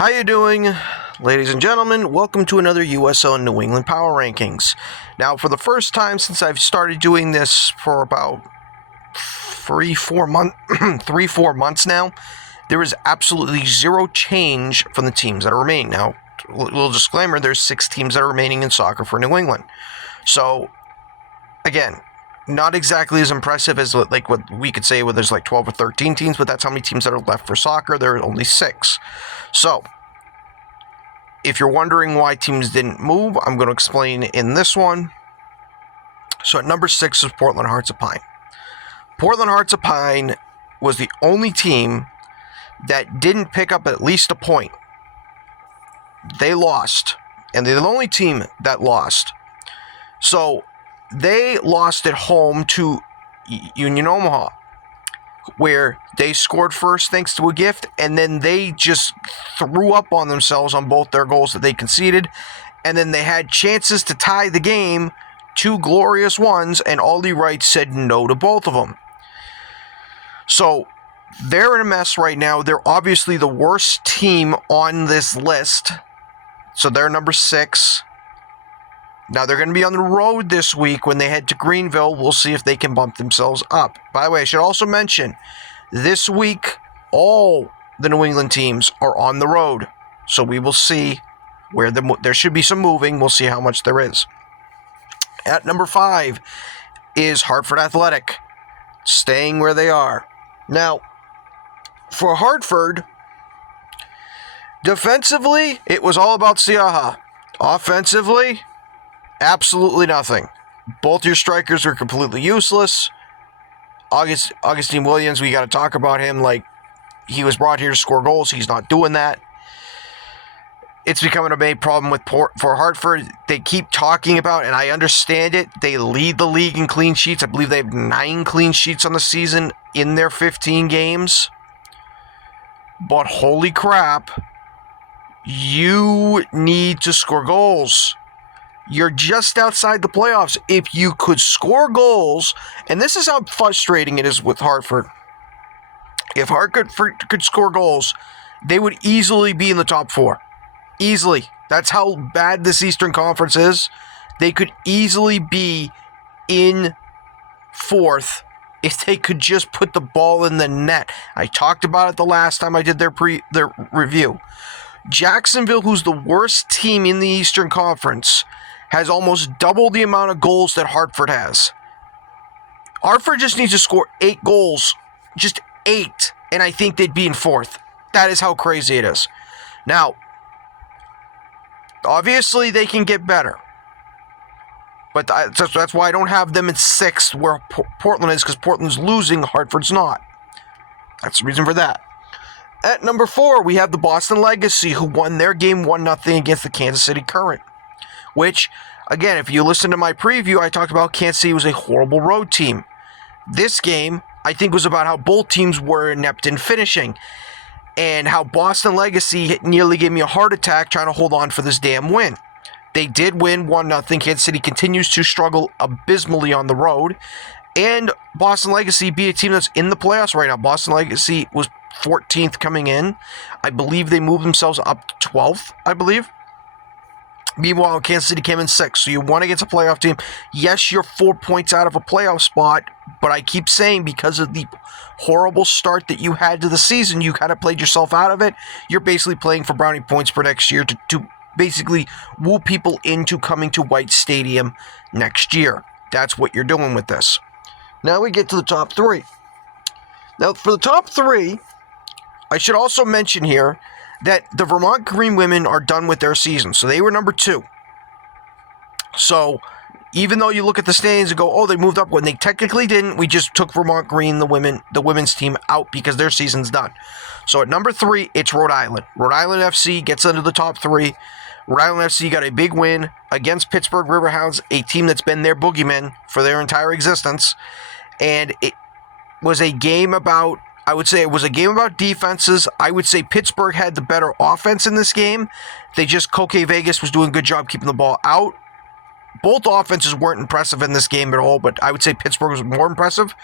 How you doing, ladies and gentlemen? Welcome to another USL New England Power Rankings. Now, for the first time since I've started doing this for about 3-4 months now, there is absolutely zero change from the teams that are remaining. Now, little disclaimer, there's 6 teams that are remaining in soccer for New England. So, again, not exactly as impressive as like what we could say where there's like 12 or 13 teams, but that's how many teams that are left for soccer. There are only 6. So, if you're wondering why teams didn't move, I'm going to explain in this one. So at number 6 is Portland Hearts of Pine. Portland Hearts of Pine was the only team that didn't pick up at least a point. They lost, and they're the only team that lost. So they lost at home to Union Omaha, where they scored first thanks to a gift, and then they just threw up on themselves on both their goals that they conceded, and then they had chances to tie the game, 2 glorious ones, and Aldi Wright said no to both of them. So they're in a mess right now. They're obviously the worst team on this list, so they're number 6. Now, they're going to be on the road this week when they head to Greenville. We'll see if they can bump themselves up. By the way, I should also mention, this week, all the New England teams are on the road. So we will see where there should be some moving. We'll see how much there is. At number 5 is Hartford Athletic, staying where they are. Now, for Hartford, defensively, it was all about Siaha. Offensively, absolutely nothing. Both your strikers are completely useless. Augustine Williams, we got to talk about him like he was brought here to score goals. He's not doing that. It's becoming a big problem for Hartford. They keep talking about, and I understand it, they lead the league in clean sheets. I believe they have 9 clean sheets on the season in their 15 games. But holy crap, you need to score goals. You're just outside the playoffs. If you could score goals, and this is how frustrating it is with Hartford. If Hartford could score goals, they would easily be in the top 4. Easily. That's how bad this Eastern Conference is. They could easily be in 4th if they could just put the ball in the net. I talked about it the last time I did their review. Jacksonville, who's the worst team in the Eastern Conference, has almost double the amount of goals that Hartford has. Hartford just needs to score 8 goals. Just 8. And I think they'd be in 4th. That is how crazy it is. Now, obviously they can get better. But that's why I don't have them in 6th where Portland is, because Portland's losing, Hartford's not. That's the reason for that. At number 4, we have the Boston Legacy, who won their game 1-0 against the Kansas City Current. Which, again, if you listen to my preview, I talked about Kansas City was a horrible road team. This game, I think, was about how both teams were inept in finishing. And how Boston Legacy nearly gave me a heart attack trying to hold on for this damn win. They did win 1-0. Kansas City continues to struggle abysmally on the road. And Boston Legacy be a team that's in the playoffs right now. Boston Legacy was 14th coming in. I believe they moved themselves up to 12th, I believe. Meanwhile, Kansas City came in 6th, so you won against a playoff team. Yes, you're 4 points out of a playoff spot, but I keep saying because of the horrible start that you had to the season, you kind of played yourself out of it. You're basically playing for brownie points for next year to basically woo people into coming to White Stadium next year. That's what you're doing with this. Now we get to the top 3. Now, for the top 3, I should also mention here that the Vermont Green women are done with their season. So they were number 2. So even though you look at the standings and go, oh, they moved up, when they technically didn't, we just took Vermont Green, the women's team, out because their season's done. So at number 3, it's Rhode Island. Rhode Island FC gets into the top 3. Rhode Island FC got a big win against Pittsburgh Riverhounds, a team that's been their boogeyman for their entire existence. And it was a game about, I would say it was a game about defenses. I would say Pittsburgh had the better offense in this game. Koke Vegas was doing a good job keeping the ball out. both offenses weren't impressive in this game at all, but I would say Pittsburgh was more impressive.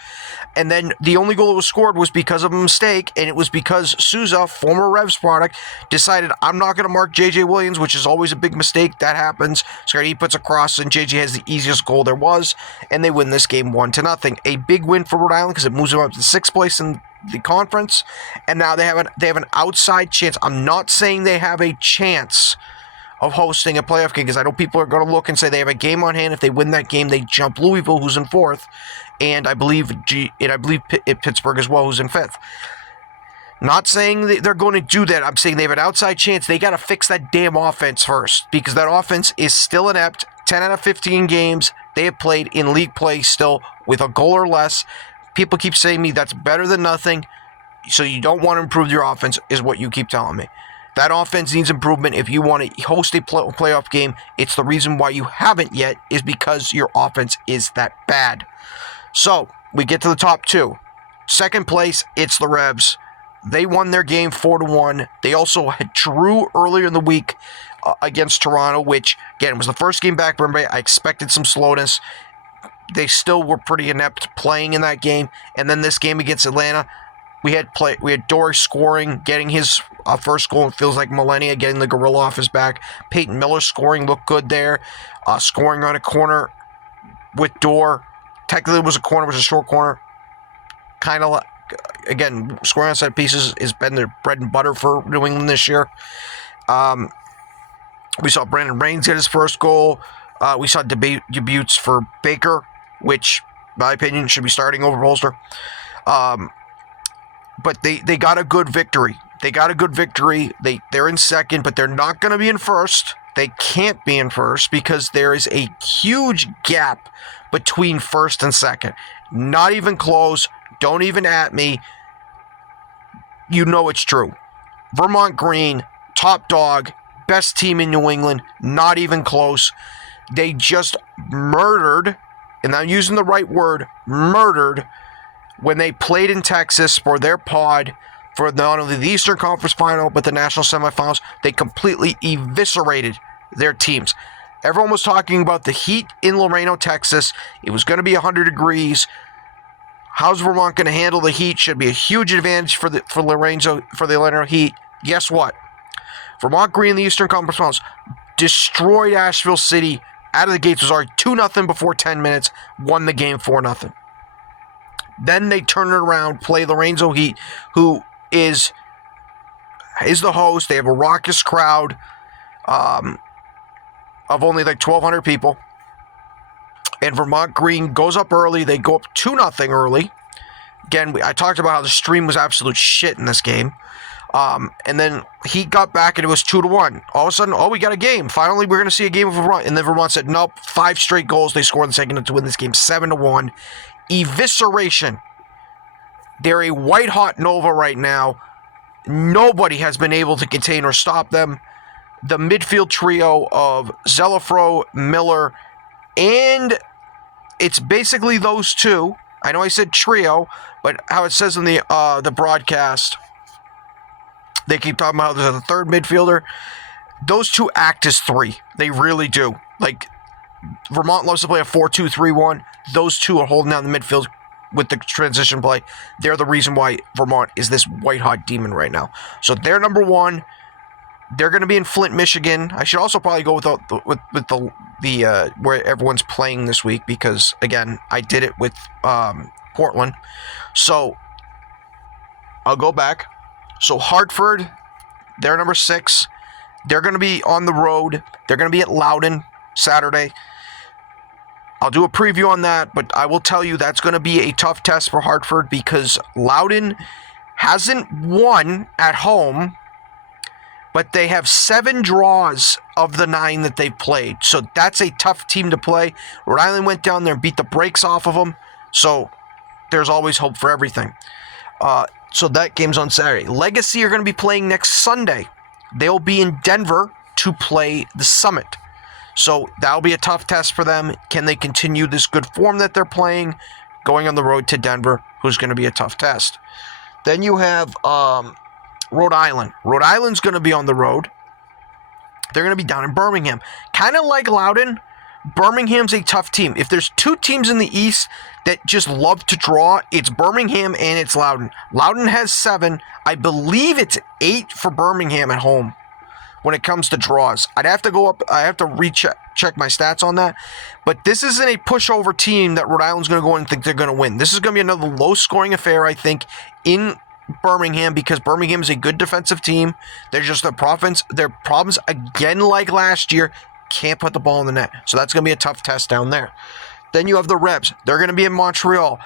And then the only goal that was scored was because of a mistake, and it was because Souza, former Revs product, decided, I'm not going to mark J.J. Williams, which is always a big mistake. That happens. So he puts a cross, and J.J. has the easiest goal there was, and they win this game 1-0. A big win for Rhode Island because it moves them up to 6th place in the conference, and now they have an outside chance. I'm not saying they have a chance of hosting a playoff game, because I know people are going to look and say they have a game on hand. If they win that game, they jump Louisville, who's in 4th, and I believe Pittsburgh as well, who's in 5th. Not saying that they're going to do that. I'm saying they have an outside chance. They got to fix that damn offense first, because that offense is still inept. 10 out of 15 games they have played in league play still with a goal or less. People keep saying to me that's better than nothing, so you don't want to improve your offense, is what you keep telling me. That offense needs improvement. If you want to host a playoff game, it's the reason why you haven't yet, is because your offense is that bad. So, we get to the top 2. Second place, it's the Revs. They won their game 4-1. They also drew earlier in the week against Toronto, which, again, was the first game back for everybody. I expected some slowness. They still were pretty inept playing in that game. And then this game against Atlanta, we had Dory scoring, getting his first goal. It feels like millennia, getting the gorilla off his back. Peyton Miller scoring, looked good there. Scoring on a corner with Dorr. Technically, it was a corner, it was a short corner. Kind of, again, scoring on set pieces has been their bread and butter for New England this year. We saw Brandon Raines get his first goal. We saw debuts for Baker, which, in my opinion, should be starting over Bolster. But they got a good victory. They're in second, but they're not going to be in first. They can't be in first because there is a huge gap between first and second. Not even close. Don't even at me. You know it's true. Vermont Green, top dog, best team in New England, not even close. They just murdered, and I'm using the right word, murdered, when they played in Texas for their pod for not only the Eastern Conference Final, but the National Semifinals. They completely eviscerated their teams. Everyone was talking about the heat in Laredo, Texas. It was going to be 100 degrees. How's Vermont going to handle the heat? Should be a huge advantage for the Laredo Heat. Guess what? Vermont Green in the Eastern Conference Finals destroyed Asheville City out of the gates. Was already 2-0 before 10 minutes. Won the game 4-0. Then they turn it around, play Lorenzo Heat, who is the host. They have a raucous crowd of only like 1,200 people. And Vermont Green goes up early. They go up 2-0 early. Again, I talked about how the stream was absolute shit in this game. And then Heat got back and it was 2-1. All of a sudden, we got a game. Finally, we're going to see a game of Vermont. And then Vermont said, nope, 5 straight goals. They scored in the second to win this game 7-1. Evisceration. They're a white-hot Nova right now. Nobody has been able to contain or stop them. The midfield trio of Zelafro, Miller, and it's basically those two. I know I said trio, but how it says in the broadcast, they keep talking about there's a third midfielder. Those two act as 3. They really do. Like, Vermont loves to play a 4-2-3-1. Those two are holding down the midfield with the transition play. They're the reason why Vermont is this white-hot demon right now. So they're number 1. They're going to be in Flint, Michigan. I should also probably go with the where everyone's playing this week because, again, I did it with Portland. So I'll go back. So Hartford, they're number 6. They're going to be on the road. They're going to be at Loudoun Saturday. I'll do a preview on that, but I will tell you that's going to be a tough test for Hartford because Loudoun hasn't won at home, but they have 7 draws of the 9 that they've played. So that's a tough team to play. Rhode Island went down there and beat the brakes off of them. So there's always hope for everything. So that game's on Saturday. Legacy are going to be playing next Sunday. They'll be in Denver to play the Summit. So that'll be a tough test for them. Can they continue this good form that they're playing? Going on the road to Denver, who's going to be a tough test. Then you have Rhode Island. Rhode Island's going to be on the road. They're going to be down in Birmingham. Kind of like Loudoun, Birmingham's a tough team. If there's two teams in the East that just love to draw, it's Birmingham and it's Loudoun. Loudoun has 7. I believe it's 8 for Birmingham at home when it comes to draws. I'd have to go up. I have to check my stats on that. But this isn't a pushover team that Rhode Island's going to go in and think they're going to win. This is going to be another low-scoring affair, I think, in Birmingham, because Birmingham is a good defensive team. They're just their problems again like last year. Can't put the ball in the net. So that's going to be a tough test down there. Then you have the Rebs. They're going to be in Montreal.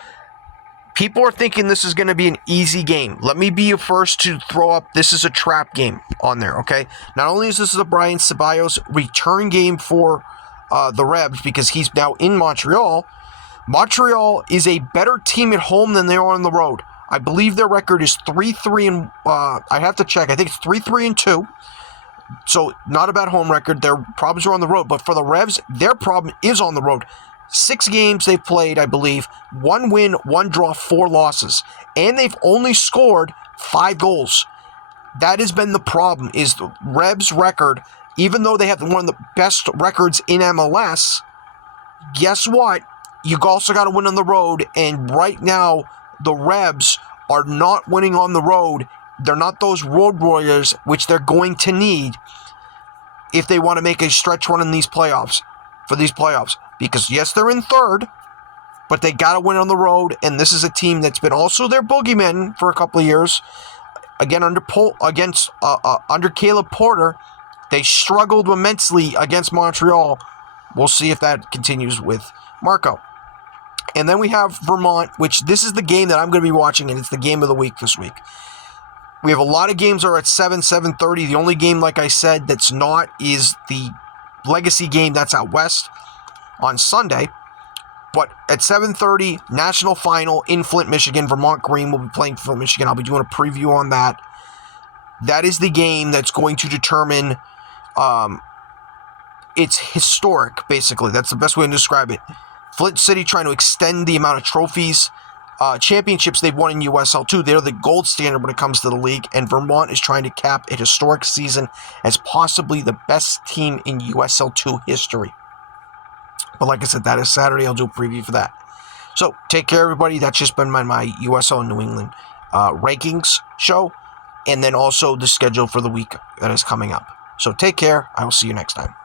People are thinking this is going to be an easy game. Let me be the first to throw up this is a trap game on there, okay? Not only is this a Brian Ceballos return game for the Rebs because he's now in Montreal, Montreal is a better team at home than they are on the road. I believe their record is 3-3 and I have to check. I think it's 3-3-2. So not a bad home record. Their problems are on the road. But for the Revs, their problem is on the road. 6 games they've played, I believe. 1 win, 1 draw, 4 losses. And they've only scored 5 goals. That has been the problem, is the Revs' record. Even though they have one of the best records in MLS, guess what? You also got to win on the road. And right now, the Revs are not winning on the road. They're not those road warriors, which they're going to need if they want to make a stretch run in these playoffs, Because, yes, they're in third, but they got to win on the road, and this is a team that's been also their boogeyman for a couple of years. Again, under Caleb Porter, they struggled immensely against Montreal. We'll see if that continues with Marco. And then we have Vermont, which this is the game that I'm going to be watching, and it's the game of the week this week. We have a lot of games that are at 7:30. The only game, like I said, that's not is the Legacy game that's out west on Sunday. But at 7:30, national final in Flint, Michigan. Vermont Green will be playing Flint, Michigan. I'll be doing a preview on that. That is the game that's going to determine it's historic, basically. That's the best way to describe it. Flint City trying to extend the amount of trophies, championships they've won in USL 2. They're the gold standard when it comes to the league, and Vermont is trying to cap a historic season as possibly the best team in USL 2 history. But like I said, that is Saturday. I'll do a preview for that. So take care, everybody. That's just been my USL New England rankings show, and then also the schedule for the week that is coming up. So take care. I will see you next time.